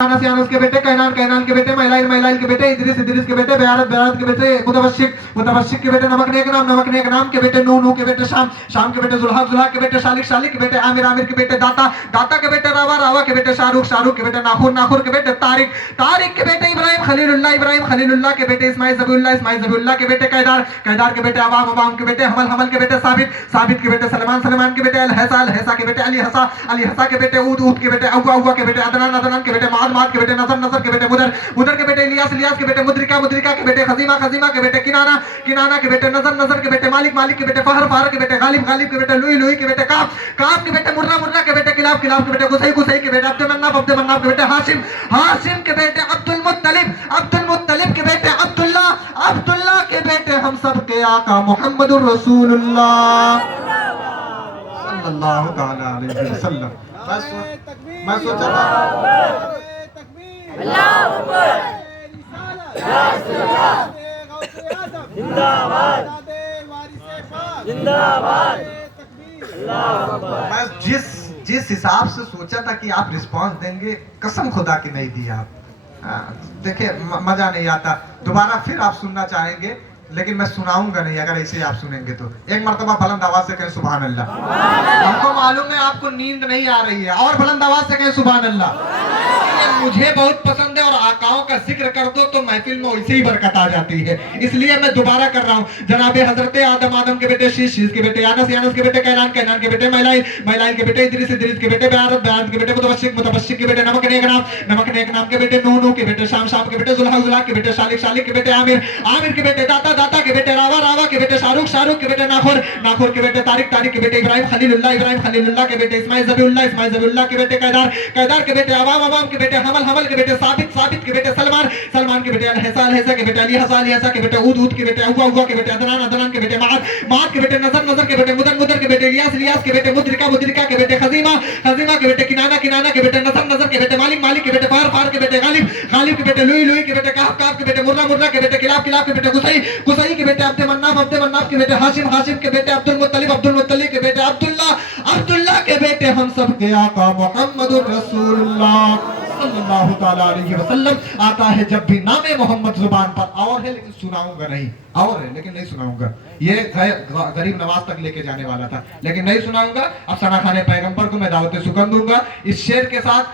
अनस यानस के बेटे, canyon canyon के बेटे, महलाइल महलाइल के बेटे, इदरीस इदरीस के बेटे, बेयारत बेयारत के बेटे, मुतवशिक मुतवशिक के बेटे, नमक नेक नाम के बेटे, नूह नूह के बेटे, शाम शाम के बेटे, जुल्हा जुल्हा के बेटे, शालिक शालिक के बेटे, आमिर आमिर के बेटे, दाता दाता के बेटे, रावा रावा के बेटे, शाहरुख शाहरुख के बेटे, नाखुर नाखुर के बेटे, तारिक तारिक के बेटे, इब्राहिम खलीलुल्लाह के बेटे, इस्माइल जबीउल्लाह के बेटे, कैदार कैदार के बेटे, अवाम अवाम के बेटे, हमल हमल के बेटे, साबित साबित के बेटे, सलमान सलमान के बेटे, अल हैसा के बेटे, अली हसा के बेटे, ऊद ऊद के बेटे, अव्वा के बेटे, अदनान अदनान के बेटे, माद माद के बेटे, नजर नजर के बेटे, मुदर मुदर के बेटे, इलियास इलियास के बेटे, मुद्रिका मुद्रिका के बेटे, खजीमा खजीमा के बेटे, किनाना किनाना के बेटे, नजर नजर के बेटे, मालिक मालिक के बेटे, फहर फहर के बेटे, गालिब गालिब के बेटे, लुई लुई के बेटे, काफ काफ के बेटे, मुर्रा मुर्रा के बेटे, किलाब किलाब के बेटे, गुसई गुसई के बेटे, अब्दुल मन्नाफ के बेटे, हाशिम हाशिम के बेटे, अब्दुल मुत्तलिब के बेटे, अब्दुल्ला के बेटे, हम सब के आका मुहम्मदुर रसूलुल्लाह सल्लल्लाहु तआला अलैहि वसल्लम। मैं सोचा था मैं जिस हिसाब से सोचा था कि आप रिस्पांस देंगे, कसम खुदा की नहीं दी आप। देखिए मजा नहीं आता, दोबारा फिर आप सुनना चाहेंगे लेकिन मैं सुनाऊंगा नहीं अगर ऐसे आप सुनेंगे तो। एक मर्तबा बुलंद आवाज से कहें सुभान अल्लाह। हमको मालूम है आपको नींद नहीं आ रही है, और बुलंद आवाज से कहें सुभान अल्लाह। मुझे बहुत पसंद है और आकाओं का जिक्र कर दो तो महफिल में वैसे ही बरकत आ जाती है, इसलिए मैं दोबारा कर रहा हूँ। जनाबे हजरत आदम के बेटे, शीश के बेटे, यानस के बेटे, कैनान के बेटे, महलाइल के बेटे, इदरीस के बेटे, बेयारत के बेटे, मुतवशिक के बेटे, नमक नेक नाम के बेटे, नूह के बेटे, शाम के बेटे, जुल्हा के बेटे, शालिक के बेटे, आमिर के बेटे, दाता के बेटे, रावा के बेटे, शाहरुख के बेटे, नाखुर के बेटे, तारिक के बेटे, इब्राहिम खलीलुल्लाह के बेटे, इस्माइल जबीउल्लाह के बेटे, कैदार के बेटे, अवाम के बेटे, हमल के बेटे, साबित के बेटे, सलमान के बेटे, अल हैसा के बेटे, अली हसा के बेटे, ऊद के बेटे, अव्वा के बेटे, अदनान के बेटे, माद के बेटे, नजर के बेटे, मुदर के बेटे, इलियास के बेटे, मुद्रिका के बेटे, खजीमा के बेटे, किनाना के बेटे, नजर के बेटे, मालिक के बेटे, फहर के बेटे, गालिब के बेटे, लुई के बेटे, काफ के बेटे, मुर्रा के बेटे, किलाब के बेटे, गुसई के बेटे, अब्दुल मन्नाफ के बेटे, हाशिम के बेटे, अब्दुल मुत्तलिब के बेटे, अब्दुल्ला के बेटे, हम सब के आका मुहम्मदुर रसूलुल्लाह सल्लल्लाहु तआला अलैहि वसल्लम। आता है जब भी नामे मोहम्मद जुबान पर, और है लेकिन सुनाऊंगा नहीं, और है लेकिन नहीं सुनाऊंगा। ये गरीब नवाज तक लेके जाने वाला था लेकिन नहीं सुनाऊंगा। अब सना खाने पैगंबर को मैं दावत सुकन दूंगा इस शेर के साथ।